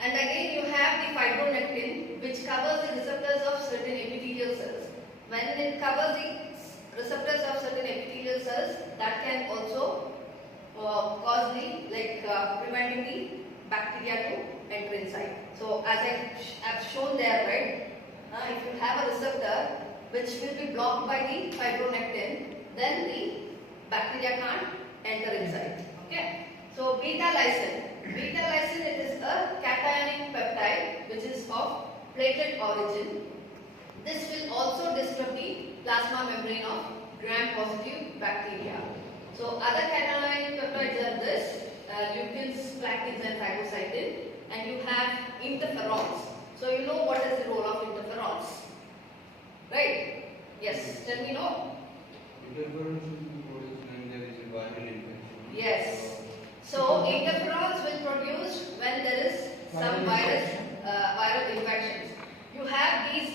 And again you have the fibronectin, which covers the receptors of certain epithelial cells. When it covers the receptors of certain epithelial cells, that can also cause the preventing the bacteria to enter inside. So as I have shown there, right, if you have a receptor which will be blocked by the fibronectin, then the bacteria can't enter inside. Okay. So beta lysine, it is a cationic peptide which is of platelet origin. This will also disrupt the plasma membrane of gram-positive bacteria. So other cationic peptides are this, leucins, plaquins and phagocytin, and you have interferons. So you know what is the role of interferons, right? Yes, tell me no. Interferons will be produced when there is a viral infection. Yes. So interferons will produce when there is some viral infections. You have these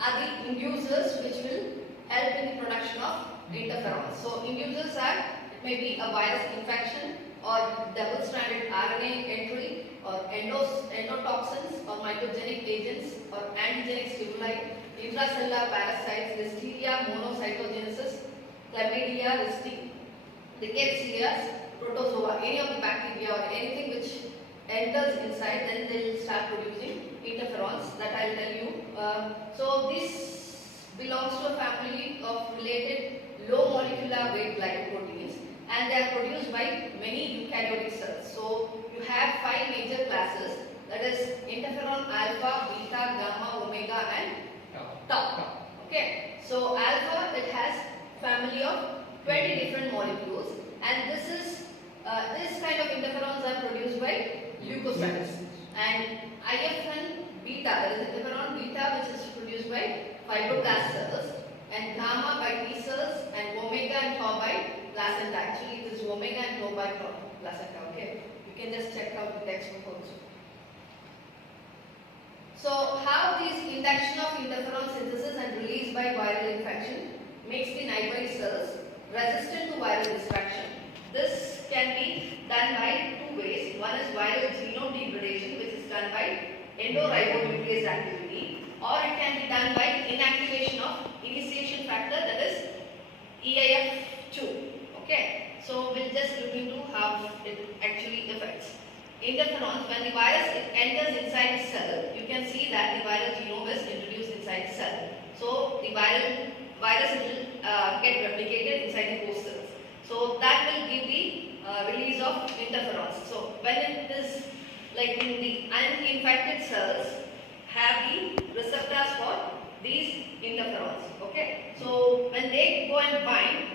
are the inducers which will help in the production of interferons. So inducers are, it may be a virus infection or double-stranded RNA entry or endotoxins or mitogenic agents or antigenic stimuli, intracellular parasites, listeria monocytogenesis, chlamydia, rickettsia, protozoa, any of the bacteria or anything which enters inside, then they will start producing interferons, that I will tell you. So this belongs to a family of related low molecular weight glycoproteins, and they are produced by many eukaryotic cells. So you have 5 major classes, that is interferon alpha, beta, gamma, omega and tau. Okay. So alpha, it has family of 20 different molecules, and this kind of interferons are produced by leukocytes. And IFN beta, there is interferon beta which is produced by fibroblast cells, and gamma by T cells, and omega and tau by placenta. Actually it is omega and tau by placenta. Okay, you can just check out the textbook also. So how this induction of interferon synthesis and release by viral infection makes the neighboring cells resistant to viral destruction. This can be done by 2 ways. One is viral genome degradation, which is done by endoribonuclease activity, or it can be done by inactivation of initiation factor, that is EIF2. Okay, so we'll just look into how it actually affects. Interferons, when the virus enters inside the cell, you can see that the viral genome is introduced inside the cell. So the virus will get replicated inside the host cells. So that will give the release of interferons. So when it is like in the uninfected cells have the receptors for these interferons. Okay. So when they go and bind,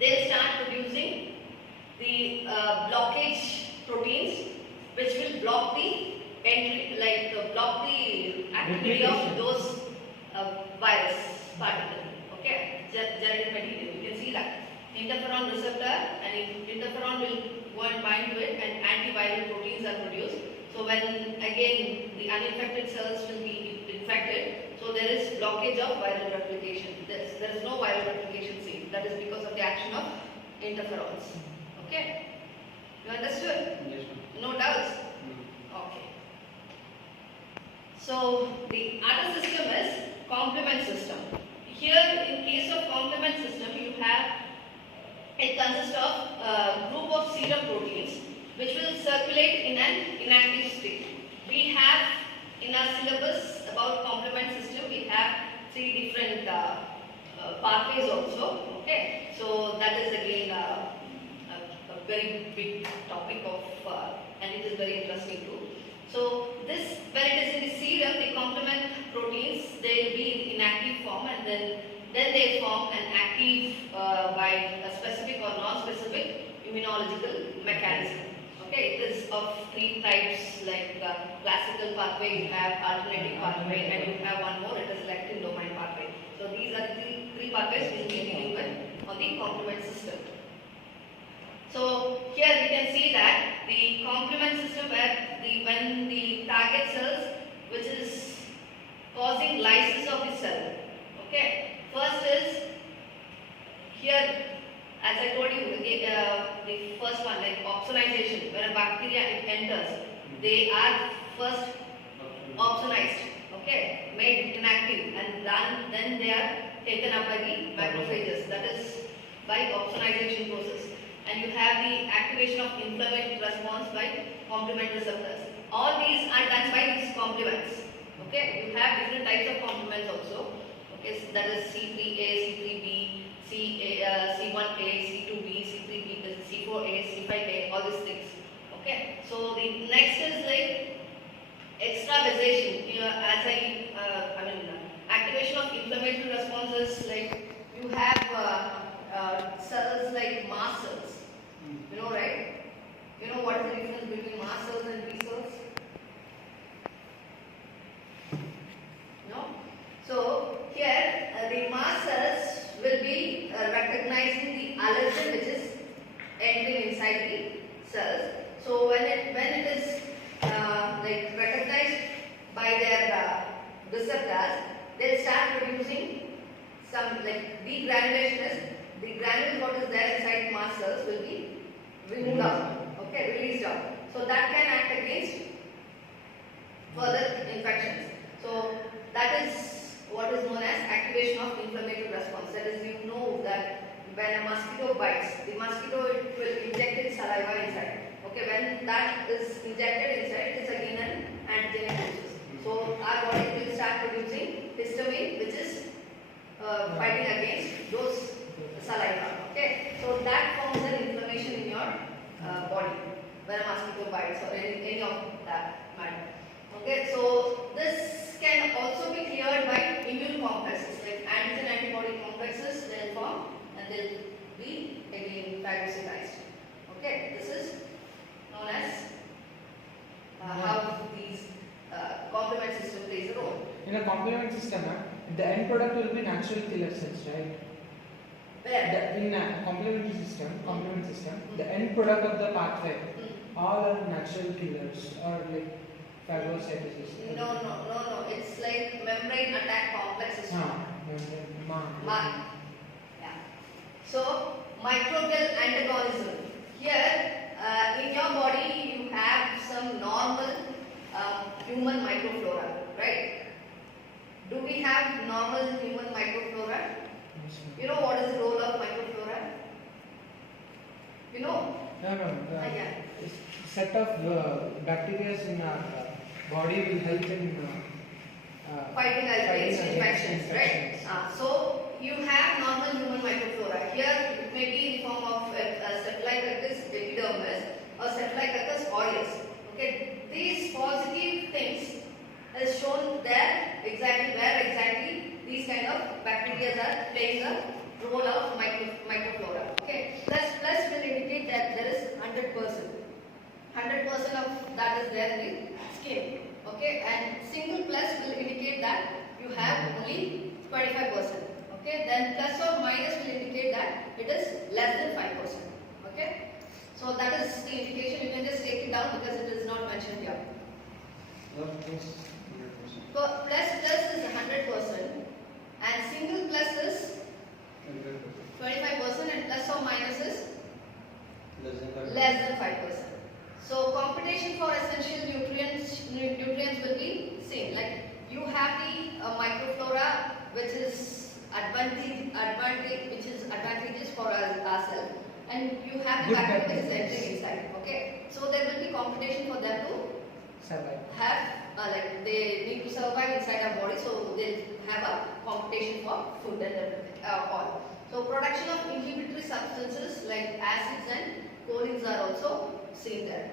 they'll start producing the blockage proteins which will block the entry, block the activity of those virus particles. Okay, genetic material. You can see that interferon receptor, and interferon will go and bind to it, and antiviral proteins are produced. So when again the uninfected cells will be infected, so there is blockage of viral replication. There is no viral replication seen. That is because of the action of interferons. Okay, you understood? Yes. No doubts? Okay. So the other system is complement system. Here in case of complement system, it consists of a group of serum proteins which will circulate in an inactive state. We have in our syllabus about complement system, we have 3 different pathways also. Okay, so that is again a very big topic of and it is very interesting too. So this, when it is in the serum, the complement proteins, they will be in inactive form, and then they form an active by a specific or non-specific immunological mechanism. Okay, it is of 3 types, like classical pathway, you have alternating pathway, and you have one more, it is lectin domain pathway. So these are the 3 pathways we will be dealing with on the complement system. So here we can see that the complement system, where when the target cells, which is causing lysis of the cell. Okay, first is here, as I told you, the first one, like opsonization, where a bacteria enters, they are first opsonized, okay, made inactive, and then they are taken up by the macrophages. That is by opsonization process. And you have the activation of inflammatory response by complement receptors. All these are done by these complements. Okay, you have different types of complements also. Okay, so that is C3A, C3B, C1A, C2B, C3B, C4A, C5A, all these things. Okay, so the next is like extravasation. As I mean, activation of inflammatory responses, like you have cells like mast cells. You know, right? You know what is the difference between mast cells and B cells? No? So here the mast cells will be recognizing the allergen which is entering inside the cells. So when it is like recognized by their receptors, they'll start producing some like degranulation. Is the granules what is there inside mast cells will be removed out, okay, released out. So that can act against further infections. So that is what is known as activation of inflammatory response. That is, you know that when a mosquito bites, the mosquito will inject its saliva inside. Okay, when that is injected inside, it is again an antigenic process. So our body will start producing histamine, which is fighting against those saliva. Okay, so that forms an inflammation in your body when a mosquito bites or any of that matter. Okay, so this can also be cleared by immune complexes like antigen antibody complexes. They'll form and they'll be again phagocytized. Okay, this is known as how these complement system plays a role. In a complement system, the end product will be natural killer cells, right? Where? In a complement system, the end product of the pathway, all are natural killers or like phagocytosis. No. It's like membrane attack complex system. Yeah. So microbial antagonism. Here in your body you have some normal human microflora, right? Do we have normal human microflora? You know what is the role of microflora? You know? No. Yeah. Set of bacteria in our body will help in Fighting against infections, right? So you have normal human microflora. Here it may be in the form of Staphylococcus epidermis or Staphylococcus aureus. Okay, these positive things is shown there exactly where exactly these kind of bacteria are playing the role of microflora. Okay, plus will indicate that there is 100%. 100% of that is there in the skin. Okay, and single plus will indicate that you have only 25%. Okay, then plus or minus will indicate that it is less than 5%. Okay, so that is the indication. You can just take it down because it is not mentioned here. So plus is 100% and single plus is 25% and plus or minus is less than 5%. So competition for essential nutrients will be same. Like you have the microflora which is advantageous for ourselves, and you have the bacteria which is entering inside. Okay, so there will be competition for them to survive. Have like they need to survive inside our body, so they have a competition for food and everything, all. So production of inhibitory substances like acids and cholines are also seen there.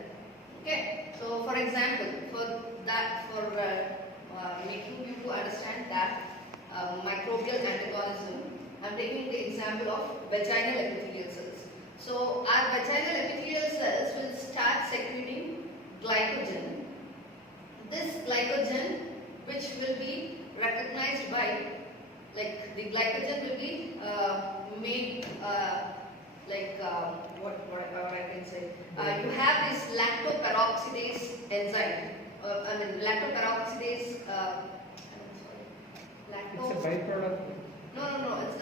Okay, so for example, making you to understand that microbial antagonism, I am taking the example of vaginal epithelial cells. So our vaginal epithelial cells will start secreting glycogen. This glycogen, which will be recognized by, like the glycogen will be made what I can say. You have this lactoperoxidase enzyme. Lactoperoxidase. It's a byproduct. No.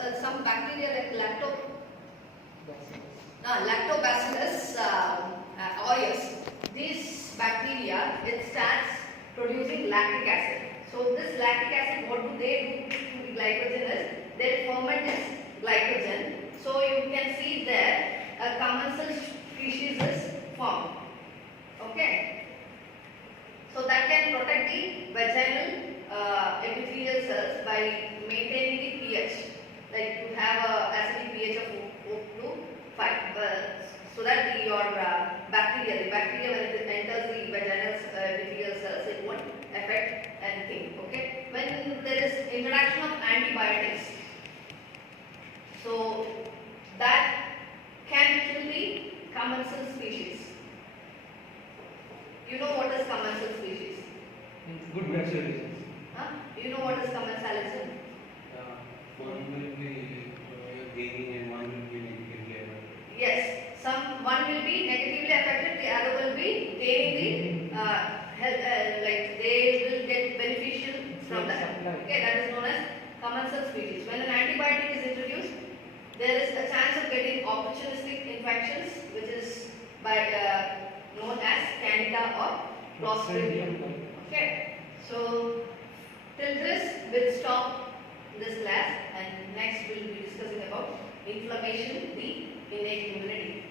It's some bacteria like lactobacillus aureus. This bacteria, it starts producing lactic acid. So this lactic acid, what do they do to the glycogen is they ferment this glycogen. So you can see there a commensal species is formed. Okay. So that can protect the vaginal epithelial cells by maintaining the pH. Like you have a acidic pH of 4 to 5, so that your bacteria, the bacteria when it enters the vaginal epithelial cells, it won't affect anything. Okay. When there is introduction of antibiotics, so that can kill the commensal species. You know what is commensal species? Good bacteria. Huh? Do you know what is commensalism? One will be gaining and one will be negatively affected. Yes, one will be negatively affected, the other will be gaining the health, like they will get beneficial from that. Okay, that is known as commensal species. When an antibiotic is introduced, there is a chance of getting opportunistic infections, which is by known as Candida or Clostridium. Okay, so till this we'll stop this class, and next we'll be discussing about inflammation, the innate immunity.